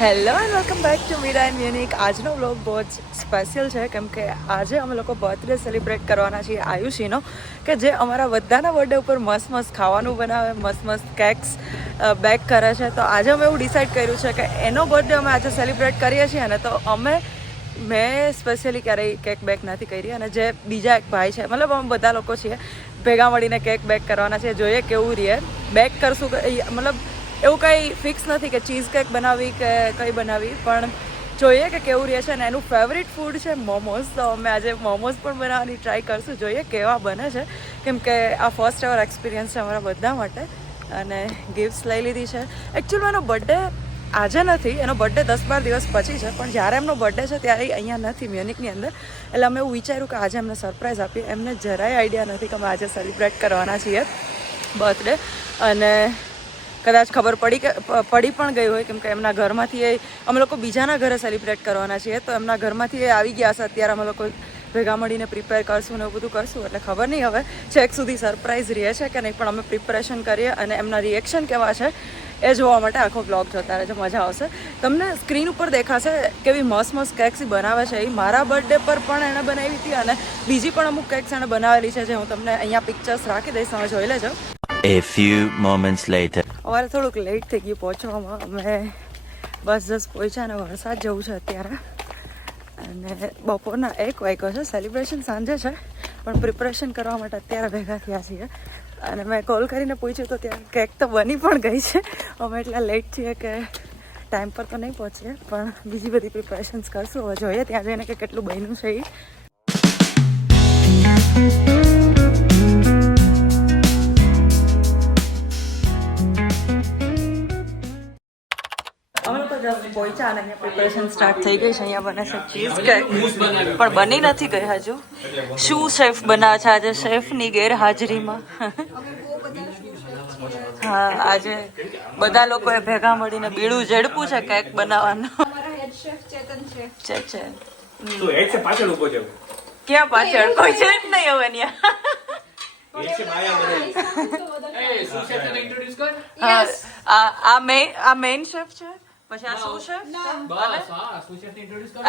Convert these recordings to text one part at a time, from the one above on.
Hello and welcome back to Meera and unique. આજનો vlog બહુ જ સ્પેશિયલ છે કેમ કે આજે અમે લોકો બર્થડે સેલિબ્રેટ કરવાના છીએ આયુષીનો, કે જે અમારા બધાના બર્થડે ઉપર મસ્ત મસ્ત ખાવાનું બનાવે, મસ્ત મસ્ત કેક્સ બેક કરે છે. તો આજે અમે એવું ડિસાઈડ કર્યું છે કે એનો બર્થડે અમે આજે સેલિબ્રેટ કરીએ છીએ ને, તો મેં સ્પેશિયલી ક્યારેય કેક બેક નથી કરી, અને જે બીજા એક ભાઈ છે, મતલબ અમે બધા લોકો છીએ ભેગા મળીને કેક બેક કરવાના છે. જોઈએ કેવું રહે બેક કરશું, મતલબ એવું કંઈ ફિક્સ નથી કે ચીઝ કેક બનાવવી કે કંઈ બનાવવી, પણ જોઈએ કે કેવું રહે છે. અને એનું ફેવરિટ ફૂડ છે મોમોઝ, તો અમે આજે મોમોઝ પણ બનાવવાની ટ્રાય કરશું. જોઈએ કેવા બને છે, કેમ કે આ ફર્સ્ટ એવર એક્સપિરિયન્સ છે અમારા બધા માટે. અને ગિફ્ટ્સ લઈ લીધી છે. એકચ્યુઅલમાં એનો બર્થડે આજે નથી, એનો બર્થડે 10-12 દિવસ પછી છે, પણ જ્યારે એમનો બર્થડે છે ત્યારે અહીંયા નથી, મ્યુનિકની અંદર. એટલે અમે એવું વિચાર્યું કે આજે એમને સરપ્રાઈઝ આપીએ. એમને જરાય આઈડિયા નથી કે અમે આજે સેલિબ્રેટ કરવાના છીએ બર્થડે, અને કદાચ ખબર પડી પણ ગઈ હોય, કેમ કે એમના ઘરમાંથી અમે લોકો બીજાના ઘરે સેલિબ્રેટ કરવાના છીએ, તો એમના ઘરમાંથી આવી ગયા હશે. અત્યારે અમે લોકો ભેગા મળીને પ્રિપેર કરશું ને એવું બધું કરશું, એટલે ખબર નહીં હવે છેક સુધી સરપ્રાઈઝ રહે છે કે નહીં, પણ અમે પ્રિપરેશન કરીએ અને એમના રિએક્શન કેવા છે એ જોવા માટે આખો બ્લોગ જોતા રહેજો, મજા આવશે. તમને સ્ક્રીન ઉપર દેખાશે કેવી મસ્ત મસ્ત કેક્સ બનાવે છે. એ મારા બર્થડે પર પણ એણે બનાવી હતી, અને બીજી પણ અમુક કેક્સ એણે બનાવેલી છે, જે હું તમને અહીંયા પિક્ચર્સ રાખી દઈશ, તમે જોઈ લેજો. A few moments later. અમારે થોડુંક લેટ થઈ ગયું પહોંચવામાં. અમે બસ જસ્ટ પહોંચ્યા અને વરસાદ જવું છે અત્યારે, અને બપોરના 1 વાગ્યો છે. સેલિબ્રેશન સાંજે છે, પણ પ્રિપરેશન કરવા માટે અત્યારે ભેગા થયા છીએ. અને મેં કોલ કરીને પૂછ્યું તો ત્યાં કેક તો બની પણ ગઈ છે. અમે એટલા લેટ છીએ કે ટાઈમ પર તો નહીં પહોંચીએ, પણ બીજી બધી પ્રિપરેશન્સ કરશું. હવે જોઈએ ત્યાં જઈને કે કેટલું બન્યું છે એ. પહોંચ્યા અને અહીંયા પ્રિપરેશન સ્ટાર્ટ થઈ ગઈ છે. અહીંયા બને છે ચીઝ કેક, પણ બની નથી ગઈ હજુ. શું શેફ બનાવે છે આજે શેફની ગેરહાજરીમાં? હા, આજે બધા લોકોએ ભેગા મળીને બીડું ઝડપું છે કેક બનાવવાનું. ક્યાં પાછળ કોઈ છે જ નહીં હવે ત્યાં. આ મેઇન શેફ છે, પછી આ શું છે,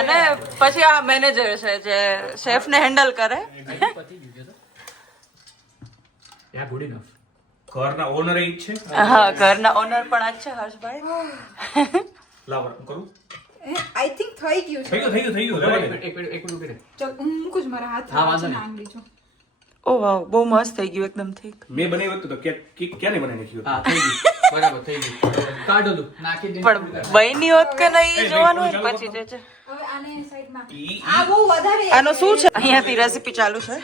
અને પછી આ મેનેજર છે જે શેફ ને હેન્ડલ કરે. ઘરના ઓનર એ જ છે. હા, ઘરના ઓનર પણ આ જ છે હર્ષભાઈ. લાવ કરું. આઈ થિંક થઈ ગયું છે. થઈ ગયું. ચાલ હું મૂકું છું મારા હાથ નાંગલી છું. ઓ વાવ, બહુ મસ્ત થઈ ગયું એકદમ. ઠીક, મેં બનાવ્યું હતું તો ક્યારે બનાવી નાખ્યું? હા, થઈ ગયું. બરાબર થઈ ગયું. કાઢો દો, નાખી દે. પણ બની હોત કે નહીં જોવાનું હોય પછી જે છે. હવે આને સાઈડમાં આ બહુ વધારે આનો શું છે? અહીંયાથી રેસીપી ચાલુ છે.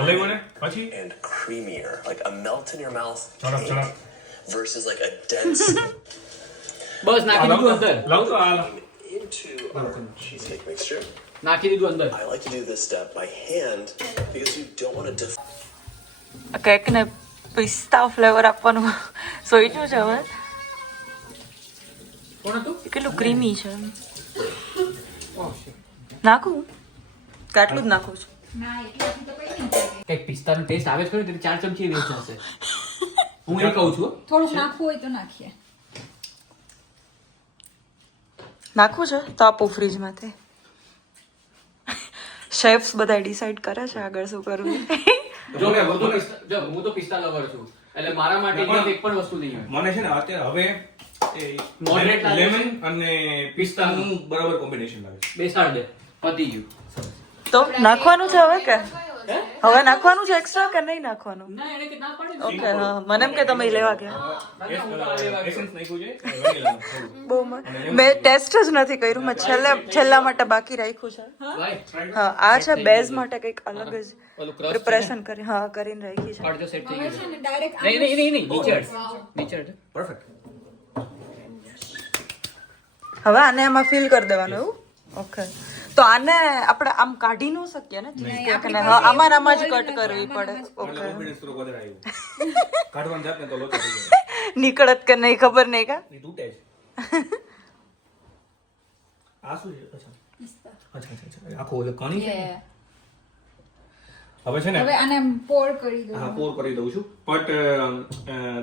હલે મને પછી and creamier, like a melt in your mouth ચડપ ચડપ versus like a dense બસ નાખી દીધું અંદર. લાવ તો આ into our cheesecake mixture. નાખી દીધું અંદર. I like to do this step by hand because you don't want to cake ને પિસ્તા ફ્લેવર આપવાનું સોચ્યું છે હવે. કોણ હતું? કેટલું ક્રીમી છે. નાખું કેટલું જ નાખું છું. ના એટલું તો કઈ નહીં. કઈક પિસ્તાનો ટેસ્ટ આવે છે ખરો, એટલે 4 ચમચી વેચ જશે. હું એ કહું છું. થોડું નાખવું હોય તો નાખીએ. નાખવું છે તો આપું ફ્રીજમાંથી. શેફ્સ બધા ડિસાઈડ કરે છે આગળ શું કરવું. જો હું તો પિસ્તા લવર છું, એટલે મારા માટે એક પણ વસ્તુ નહીં હોય. મને છે ને અત્યારે હવે Moderate લાગે છે. લેમન અને પિસ્તાનું બરાબર કોમ્બિનેશન લાગે છે. બેસાડ દે, પતી ગયું. તો નાખવાનું છે હવે કે હવે નાખવાનું છે એક્સ્ટ્રા કે નહીં નાખવાનું? ના, એને કે ના પાડે ને. ઓકે, હા, મને એમ કે તમે ઈ લેવા ગયા. એસેન્સ નાખ્યું છે vanilla થોડું. બહુ મેં ટેસ્ટ જ નથી કર્યું. મેં છેલ્લા માટે બાકી રાખ્યું છે. ભાઈ, હા, આ છે બેઝ માટે કંઈક અલગ જ ઓલું crush પ્રિપરેશન કરી, હા, કરીને રાખી છે. પાડજો, સેટ થઈ હવે ગયું. છે ને ડાયરેક્ટ નહીં, નીચે હટ. પરફેક્ટ. હવે આને આમાં ફિલ કરી દેવાનું એવું? ઓકે, તો આને આપણે આમ કાઢી ન શકીએ ને ચીઝ કેક ને? હા, આમાં જ કટ કરવી પડે. એટલે ઓકે, કોમ્બિનેશન થોડું વધારે આવ્યું. કાઢવાનું જાત ને તો લોચો થઈ જાય. નીકળત કે નહીં ખબર નહીં કા. એ તૂટે છે. આ શું છે? અચ્છા. આખો ઓલો કણી છે. હવે છે ને હવે આને પોર કરી દો. હા, પોર કરી દઉં છું. બટ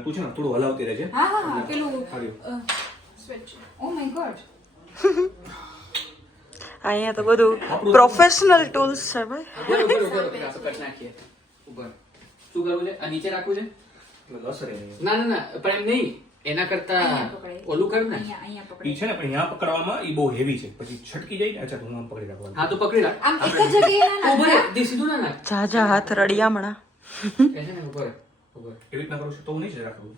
તું છે ને થોડું હલાવતી રહેજે. હા પેલું હાર્યું. સ્વેચ ઓ માય ગોડ અહીંયા તો બધું પ્રોફેશનલ ટૂલ્સ છે ભાઈ. ઉભર ઉભર ઉભર ઉભર આપણે કટ નાખીએ ઉભર શું કરવું છે આ નીચે રાખવું છે એટલે લસરે નહીં. ના ના ના પણ એમ નહીં એના કરતા ઓલું કર ને અહીંયા પકડે ઈ છે ને પણ અહીંયા પકડવામાં ઈ બહુ હેવી છે, પછી છટકી જાય ને. અચ્છા, તો હું આમ પકડી રાખવાનું. હા તો પકડી રાખ આમ એક જ જગ્યાએ ના ઉભર દી સીધું ના નાખ ઝાઝા હાથ રડિયામણા. કે છે ને ઉભર ઉભર એવી રીતના કરું છું તો હું નહીં જ રાખું.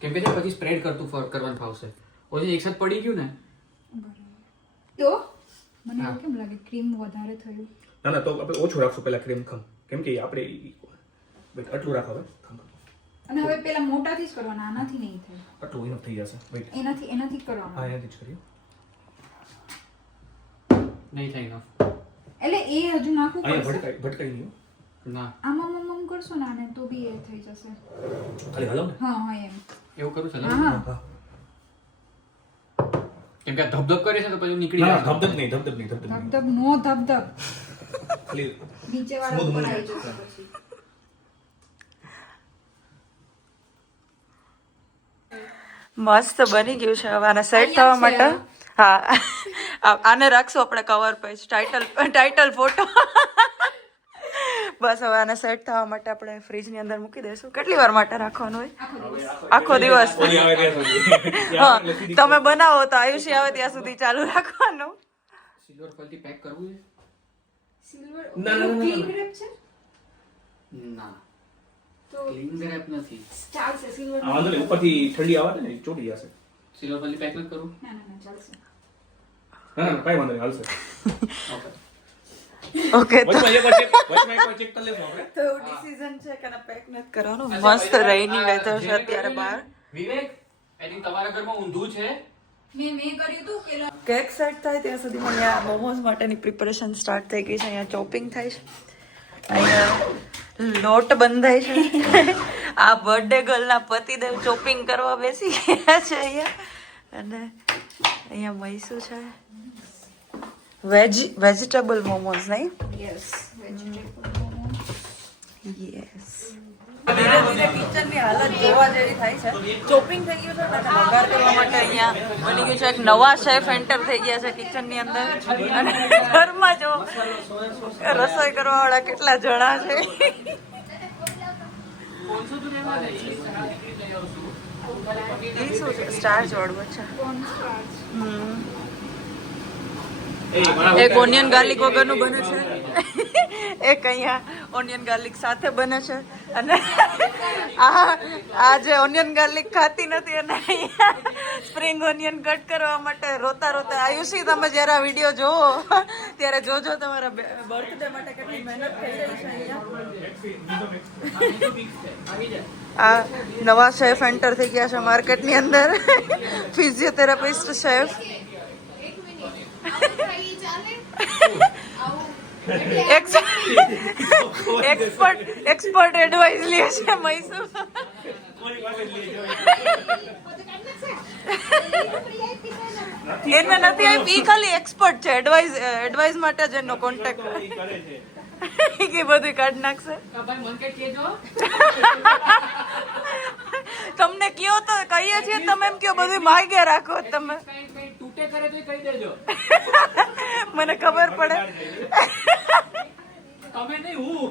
કેમ કે છે પછી સ્પ્રેડ કરતું કરવાનું ફાવશે ઓછી એક સાથે પડી ગયું ને તો મને એવું કેમ લાગે ક્રીમ વધારે થયું ના ના, તો આપણે ઓછું રાખશું પેલા ક્રીમ ખમ, કેમ કે આપણે વેઇટ આટલું રાખો હવે. ખમ અને હવે પેલા મોટાથી જ કરવાના આનાથી નહીં થાય આટલું ઇનફ થઈ જશે. વેઇટ, એનાથી જ હા કરવાનું અહીંયાથી જ કરીએ. નહીં થાય enough. એટલે એ હજુ નાખવું અહીંયા પડશે ભટકાઈ નહીં હો. ના આમ કરશો ને આને તો બી એ થઈ જશે ખાલી હલાવ ને. હા હા એમ એવું કરું છે હા હા હા. કેમ કે આ ધબધબ કરે છે તો પછી નીકળી ના, જાય ધબધબ નહીં, ધબધબ નહીં, ધબધબ નહીં. ધબધબ નો ધબધબ ખાલી નીચે વાળા Smooth ઉપર movement. આવી જશે પછી મસ્ત બની ગયું છે. હવે આને સેટ થવા માટે હા આને રાખશું આપણે કવર પેજ ટાઇટલ ફોટો. બસ હવે આને સેટ થવા માટે આપણે ફ્રીજની અંદર મૂકી દઈશું. કેટલી વાર માટે રાખવાનું હોય? આખો દિવસ. ઓલી આવે ત્યાં સુધી. હા તમે બનાવો તો આયુષી આવે ત્યાં સુધી ચાલુ રાખવાનું. સિલ્વર ફોઇલથી પેક કરવું છે સિલ્વર ના, ના, ના, ના. ક્લીન રેપ છે ના તો ક્લીન રેપ નથી ચાલશે સિલ્વર આ વાંધો નહીં, ઉપરથી ઠંડી આવે ને એ ચોટી જશે. સિલ્વર ફોઇલથી પેક નથી કરવું ના ના ના ચાલશે ના ના, કાંઈ વાંધો નહીં, હાલશે. ઓકે ઓકે તો વચમાં એકવાર check કરી લેશું આપણે. તો ડિસિઝન છે કે પેક નથી કરવાનું. મસ્ત રેઇની વેધર છે અત્યારે બહાર. વિવેક આઈ થિંક તમારા ઘરમાં ઊંધું છે મેં કર્યું તું કે કેક સેટ થાય ત્યાં સુધી અહીંયા મોમોઝ માટેની પ્રિપેરેશન સ્ટાર્ટ થઈ ગઈ છે. અહીંયા ચોપિંગ થાય છે, અહીંયા લોટ બંધાય છે. આ બર્થડે ગર્લના પતિદેવ ચોપિંગ કરવા બેસી ગયા છે અહીંયા. અને અહીંયા મૈસુ છે. વેજીટેબલ મોમોઝ નહીં? Yes vegetable momo yes. ધીરે ધીરે કિચનની હાલત જોવા જેવી થાય છે. ચોપિંગ થઈ ગયું છે અને વઘાર કરવા માટે અહીંયા બની ગયું છે. એક નવા શેફ એન્ટર થઈ ગયા છે કિચનની અંદર. અને ઘરમાં જો રસોઈ કરવાવાળા કેટલા જણા છે. એ શું છે? સ્ટાર્ચ વાળું છે. એક ઓનિયન ગાર્લિક વગરનું બને છે, એક અહીંયા ઓનિયન ગાર્લિક સાથે બને છે. અને આ જે ઓનિયન ગાર્લિક ખાતી નથી અને અહીંયા સ્પ્રિંગ ઓનિયન કટ કરવા માટે રોતા રોતા. આયુષી તમે જ્યારે આ વિડીયો જોવો ત્યારે જોજો તમારા બર્થડે માટે કેટલી મહેનત થઈ રહી છે અહીંયા. આ નવા શેફ એન્ટર થઈ ગયા છે માર્કેટની અંદર. Physiotherapist chef. એક્સપર્ટ એડવાઇસ લે છે મૈસૂર. એને નથી આપી, ઈ ખાલી એક્સપર્ટ છે. એડવાઇસ માટે જ એનો કોન્ટેક્ટ કે બધું કાઢી નાખશે. ભાઈ મન કે કેજો તમને કયો તો કહીએ છીએ, તમે એમ કયો બધું માગ્યા રાખો તમે. કઈ તૂટે કરે તો કહી દેજો મને ખબર પડે. તમે નહીં હું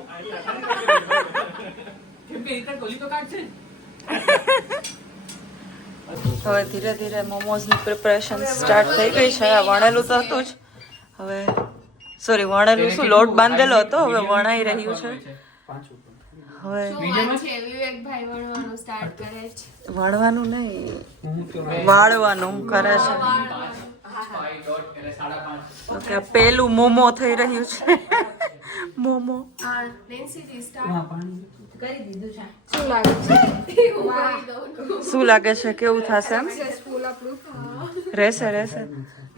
કેમ કે ઇન્ટર ગોલી તો કાઢશે હવે ધીરે ધીરે મોમોઝની પ્રિપરેશન સ્ટાર્ટ થઈ ગઈ છે. આ વણેલું તો હતું જ, હવે સોરી વણેલું શું, લોટ બાંધેલો હતો, હવે વણાઈ રહ્યું છે. હવે વિવેકભાઈ વણવાનું સ્ટાર્ટ કરે છે. વણવાનું નહીં, વાળવાનું કરે છે. 5.5 ઓકે, પેલું મોમો થઈ રહ્યું છે. મોમો હા નેન્સીથી સ્ટાર્ટ કરી દીધું છે શું લાગે છે હું કરી દઉં શું લાગે છે? કેવું થશે? એમ સક્સેસફુલ આપણું રહેશે રહેશે.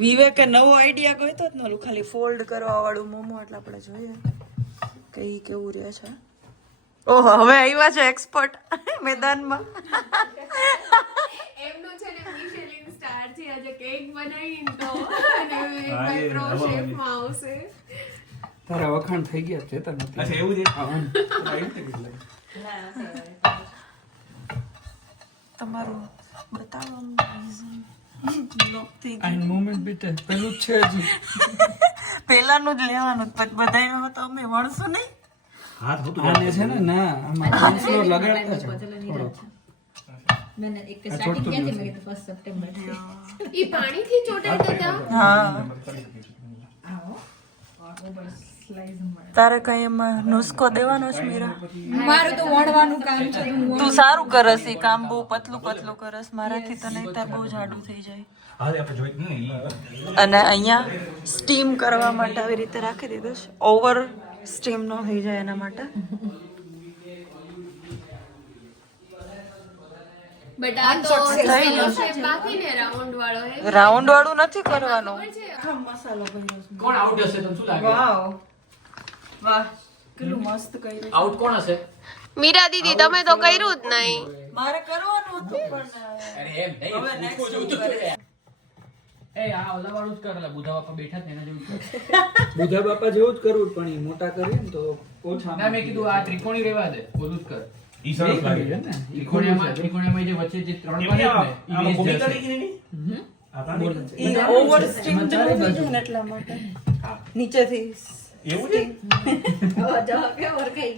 વિવેકે નવો આઈડિયા ગોઈતો જ નોલું ખાલી ફોલ્ડ કરવા વાળું મોમો. એટલે આપણે જોઈએ કે ઈ કેવું રહે છે. ઓહો, હવે આવ્યા છે એક્સપર્ટ મેદાનમાં. એમનું છે ને મિશેલિન સ્ટાર છે આજે કેક બનાવીને તો અને વિવેકભાઈ પ્રો શેફમાં આવશે તારા વખાણ થઈ ગયા છે તને અચ્છા, એવું છે. તમારું બતાવો બ્લોક થઈ આ મોમેન્ટ બીતે પેલું છે જ પહેલાનું જ લેવાનું બધાય તો અમે વણશું નહીં. આને છે ને ના આમાં પાંચનો લગાડતા છે થોડો ઈ પાણીથી ચોટાડતા હતા. હા તારે કઈ એમાં નુસ્ખો દેવાનો છે મીરા? મારું તો વણવાનું કામ છે. તું સારું કરસ એ કામ, બહુ પતલું પતલું કરસ. મારાથી તો નહીં, તાર બહુ જાડું થઈ જાય. અને અહીંયા સ્ટીમ કરવા માટે આવી રીતે રાખી દીધું છે, ઓવર સ્ટીમ ન થઈ જાય એના માટે. બટ આ તો થઈ ગયું. shape બાકી ને રાઉન્ડ વાળો હે. રાઉન્ડ વાળું નથી કરવાનું. કોણ આઉટ હશે તમને શું લાગે? વાહ વાહ, કેટલું મસ્ત કર્યું. આઉટ કોણ હશે? મીરા દીદી તમે તો કર્યું જ નહીં. મારે કરવાનું હતું પણ અરે એમ નહીં, હવે next પૂછવું શું જોતું કરીશ? એ આ ઓલા વાળું જ કર, ઓલા બુધા બાપા બેઠા જ ને એના જેવું જ કર. બુધા બાપા જેવું જ કરવું પણ એ મોટા કરીએ ને તો ઓછા ના મેં કીધું આ ત્રિકોણી રહેવા દે, ઓલું જ કર. ઈ સરસ લાગે છે ને ત્રિકોણીયામાં જે વચ્ચે જે ત્રણ બને છે ને ઈ બેઝ જશે. ઈ ઓવર સ્ટીમ ન થઈ જાય ને એટલા માટે નીચેથી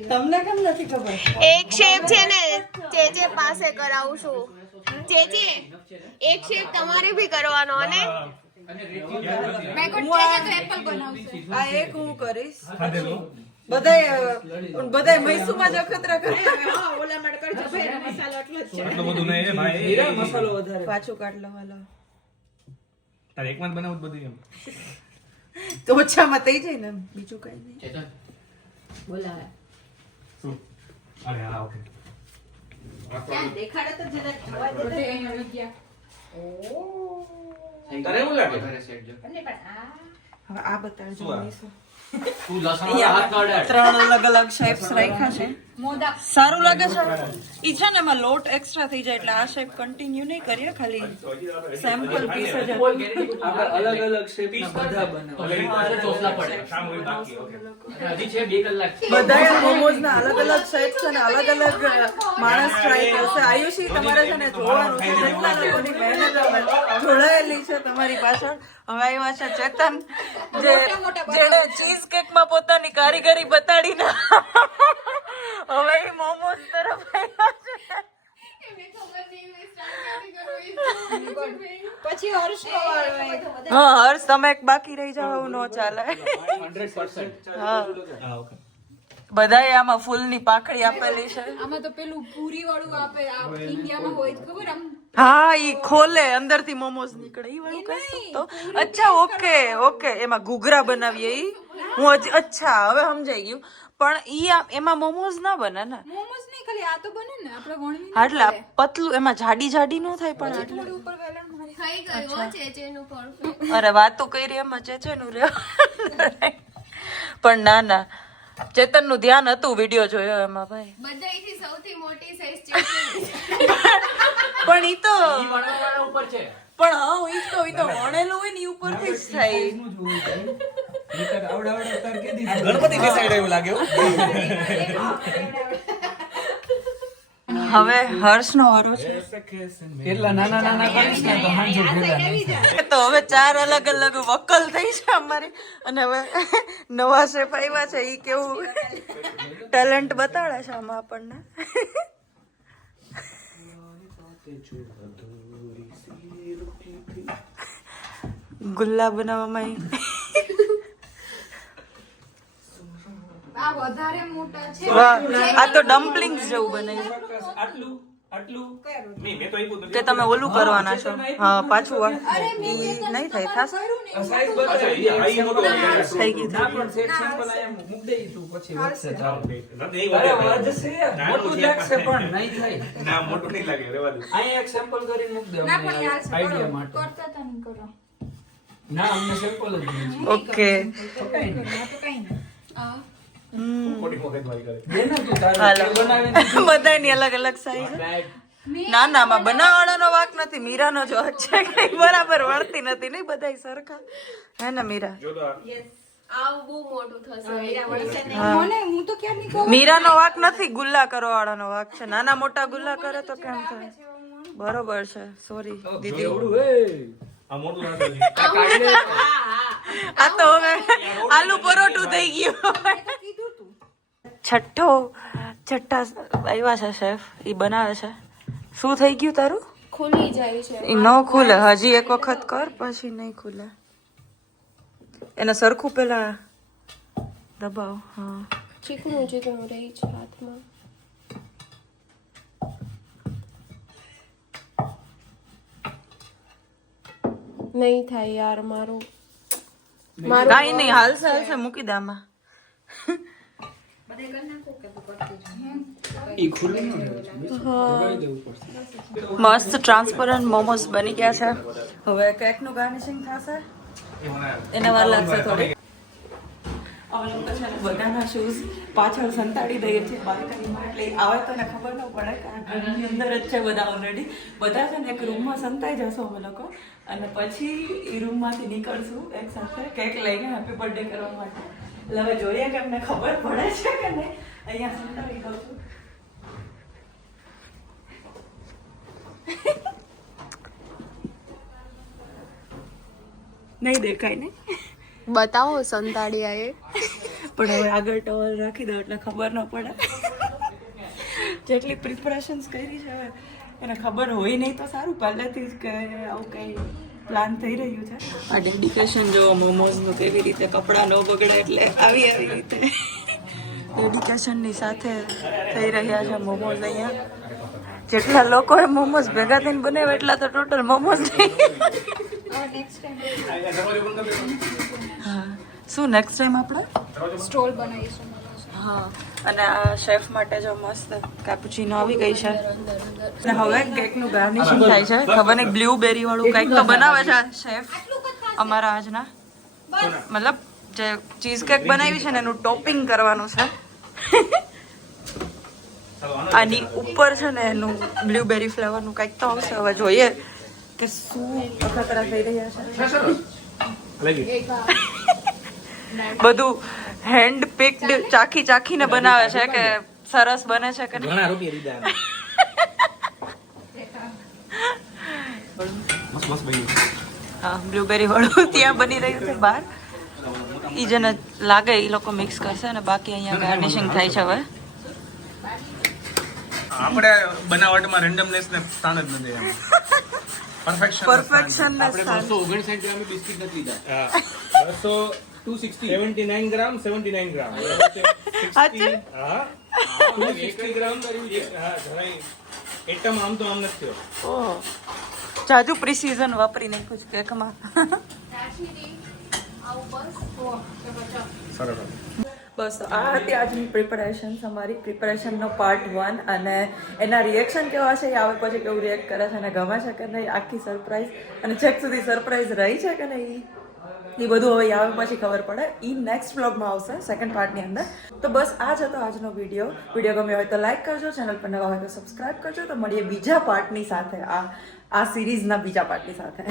તમને કેમ નથી ખબર? એક શેપ છે ને ચેચે પાસે કરાવું છું. ચેચે એક શેપ તમારે ભી કરવાનો અને આ એક હું કરીશ. બધાય મૈસુમાં જ અખતરા કરે. હા, ઓલા માટે કરજો ભાઈ, મસાલો એટલો જ છે. હીરા મસાલો વધારે પાછું કાઢ લો હાલો. તારે એકમાં જ બનાવું બધું એમ. તો ઓછામાં થઈ જાય ને, બીજું કઈ નહીં. ચેતન શું? અરે હા, ઓકે. તારે એવું લાગે? હવે આ બતાડજો મૈસુ. તું લસણ વાળા હાથ ન અડાડ. 3 અલગ અલગ શેપ્સ રાખ્યા છે. સારું લાગે છે. ઈ છે ને એમાં લોટ એક્સ્ટ્રા થઈ જાય એટલે આ શેપ કન્ટિન્યુ નહીં કરીએ, ખાલી સેમ્પલ પીસ જ. અલગ અલગ શેપના બધા બનાવે હવે ચોસલા પડે. હજી છે 2 કલાક. બધાય મોમોઝ ના અલગ અલગ શેપ્સ અને અલગ અલગ માણસ ટ્રાય કરશે. આયુષી તમારે છે ને જોવાનું છે કેટલા લોકોની મહેનત જોડાયેલી છે તમારી પાછળ. હવે આવ્યા છે ચેતન, જેણે ચીઝ કેક માં પોતાની કારીગરી બતાડીને હવે એ મોમોઝ તરફ આવ્યા છે. એમને ખબર નહીં મેં start ક્યાંથી કરવું પછી હર્ષ નો વારો આવે. હા હર્ષ, તમે એક બાકી રહી જાવ એવું ન ચાલે. 100%. હા બધાએ આમાં ફૂલની પાકડી આપેલી છે. આમાં તો પેલું પૂરી વાળું આપે, આ ઇન્ડિયામાં હોય ખબર આમ. હા ઈ ખોલે અંદરથી મોમોઝ નીકળે ઈ વાળું કઈ તો. અચ્છા ઓકે ઓકે, એમાં ઘૂઘરા બનાવીએ ઈ. હું હજી અચ્છા હવે સમજાઈ ગયું. પણ ઈ એમાં મોમોઝ ના બને ને. મોમોસ નહીં, ખાલી આ તો બને ને આપણે વણવી. આટલા પતલું એમાં જાડી જાડી ન થાય પણ આટલું. થોડી ઉપર વેલણ મારી. થઈ ગયું હો ચેચેનું પરફેક્ટ. અરે વાતો કરી એમાં ચેચેનું રે. પણ ના ના, ચેતનનું ધ્યાન હતું, વિડિયો જોયો એમાં ભાઈ. બધાયથી સૌથી મોટી સાઈઝ ચેચેની. પણ ઈ તો ઈ વણવાવાળા ઉપર છે. પણ હા ઈ તો વણેલું હોય ને ઈ ઉપરથી જ થાય. આવડા તાર કે દી ગણપતિ બેસાડ્યો એવું લાગે. હવે હર્ષનો વારો છે. કેટલા નાના નાના કરીશ ને તો હાંજે ભેગા નહીં થાય. તો હવે 4 અલગ અલગ વકલ થઈ છે અમારી. અને હવે નવા શેફ આવ્યા છે, ઈ કેવું ટેલેન્ટ બતાડે છે આમાં આપણને. ગુલ્લા બનાવવામાં આ વધારે મોટા છે. વાહ, આ તો ડમ્પલિંગ્સ જેવું બનાવ્યું. આટલું આટલું નહીં, મેં તો આપ્યું તો તે તમે ઓલું કરવાના છો. હા પાછું ઈ નહીં થાય ખાસ સાઈઝ અચ્છા, બતાવી આ ઈ મોટો થઈ ગયું. ના પણ સેટ સેમ્પલ આયા મૂક દે તું પછી વધશે ચાલો નથી અરે વધે. વધશે મોટું લાગશે પણ નહીં થાય ના મોટું નહીં લાગે, રહેવા દે. અહીંયા એક સેમ્પલ કરીને મૂક દે ના પણ યાર આઈડિયા માટે કરતા તા નહીં કરો. ના અમને સેમ્પલ જ જોઈએ છે ઓકે પકાઈ દે. આ તો કઈ નહીં. ખોટી મગજમારી કરે. દે ને તું તારે હાલો. બનાવીને બધાની અલગ અલગ સાઈઝ. ના ના માં બનાવવાનો વાક નથી, મીરાનો જ વાક છે. કઈ બરાબર વળતી નથી નહીં, બધાય સરખા હે ને મીરા? જો તો આ આવું બહુ મોટું થશે. મને હું તો ક્યારની કહું. મીરાનો વાક નથી, ગુલ્લા કરવા વાળાનો વાક છે. નાના મોટા ગુલ્લા કરે તો કેમ થાય? બરોબર છે સોરી દીદી આ મોટું લાગે છે. આ તો હવે આલુ પરોઠું થઈ ગયું છઠ્ઠા આવ્યા છે શેફ ઈ બનાવે છે શું થઈ ગયું તારું ખુલી જાય છે ઈ ન ખુલે હજી એક વખત કર પછી નહીં ખુલે એને સરખું પેલા દબાવ હા ચીકણું ચીકણું રહી છે હાથમાં નહીં થાય યાર મારું કાઈ નહીં હાલશે હાલશે મૂકી દે આમાં ઈ ખુલ્લું ન રહ્યું છે દબાઈ દેવું પડશે મસ્ત ટ્રાન્સપરન્ટ મોમોસ બની ગયા છે હવે કેકનું ગાર્નિશિંગ થશે એને વાર લાગશે થોડી અમે લોકો છે ને બધાના શૂઝ પાછળ સંતાડી દઈએ છીએ બાલ્કનીમાં એટલે આવે તો એને ખબર ન પડે કે આ ઘરની અંદર જ છે બધા ઓલરેડી બધા છે ને એક રૂમમાં સંતાઈ જશો અમે લોકો અને પછી એ રૂમમાંથી નીકળશું એક સાથે કેક લઈને હેપી બર્થડે કરવા માટે એટલે હવે જોઈએ કે અમને ખબર પડે છે કે નહીં અહીંયા સંતાડી દઉં છું નહીં દેખાય ને બતાવો સંતાડિયા એ પણ હવે આગળ ટોલ રાખી દો એટલે ખબર ન પડે જેટલી પ્રિપરેશન્સ કરી છે હવે એને ખબર હોય નહીં તો સારું પહેલેથી જ કે આવું કંઈ પ્લાન થઈ રહ્યું છે આ ડેડિકેશન જો મોમોઝનું કેવી રીતે કપડાં ન બગડે એટલે આવી રીતે ડેડિકેશનની સાથે થઈ રહ્યા છે મોમોઝ અહીંયા જેટલા લોકોએ મોમોઝ ભેગા થઈને બનાવે એટલા તો ટોટલ મોમોઝ નહીં હા શું નેક્સ્ટ ટાઈમ આપણે સ્ટોલ બનાવીશું હા અને આ શેફ માટે જો મસ્ત કેપુચીનો આવી ગઈ છે અને હવે કેકનું ગાર્નિશિંગ થાય છે ખબર નહીં બ્લ્યુબેરી વાળું કંઈક તો બનાવે છે શેફ અમારા આજના મતલબ જે ચીઝ કેક બનાવી છે ને એનું ટોપિંગ કરવાનું છે આની ઉપર છે ને એનું બ્લ્યુબેરી ફ્લેવરનું કંઈક તો આવશે હવે જોઈએ કે શું અખતરા થઈ રહ્યા છે બધું હેન્ડ પિક્ડ ચાખીને બનાવે છે કે સરસ બને છે કે ઘણા રૂપિયા દીધા મસ્ત મસ્ત બન્યું. હા બ્લ્યુબેરી વાળું ત્યાં બની રહ્યું છે બહાર ઈ જેને લાગે એ લોકો મિક્સ કરશે અને બાકી અહીંયા ગાર્નિશિંગ થાય છે હવે આપણે બનાવટમાં રેન્ડમનેસ ને સ્થાન જ નથી એમ પરફેક્શન ને આપણે 259 ગ્રામ બિસ્કિટ નથી લીધા 79 ગ્રામ 79 ગ્રામ સાચું? હા 260 ગ્રામ હા જરાય એટમ આમ તો આમ નથી થયો ઓહ જાજુ પ્રિસિઝન વાપરી નાખ્યું છે કેકમાં સરસ બસ આ હતી આજની પ્રિપરેશન અમારી પ્રિપરેશનનો પાર્ટ 1 અને એના રિએક્શન કેવા છે એ આવે પછી કેવું રિએક્ટ કરે છે અને ગમે છે કે નહીં આખી સરપ્રાઈઝ અને છેક સુધી સરપ્રાઈઝ રહી છે કે નહીં એ બધું હવે આવે પછી ખબર પડે એ નેક્સ્ટ વ્લોગમાં આવશે સેકન્ડ પાર્ટની અંદર તો બસ આ જ હતો આજનો વિડીયો ગમ્યો હોય તો લાઈક કરજો ચેનલ પર નવા હોય તો સબસ્ક્રાઈબ કરજો તો મળીએ બીજા પાર્ટની સાથે આ સિરીઝના બીજા પાર્ટની સાથે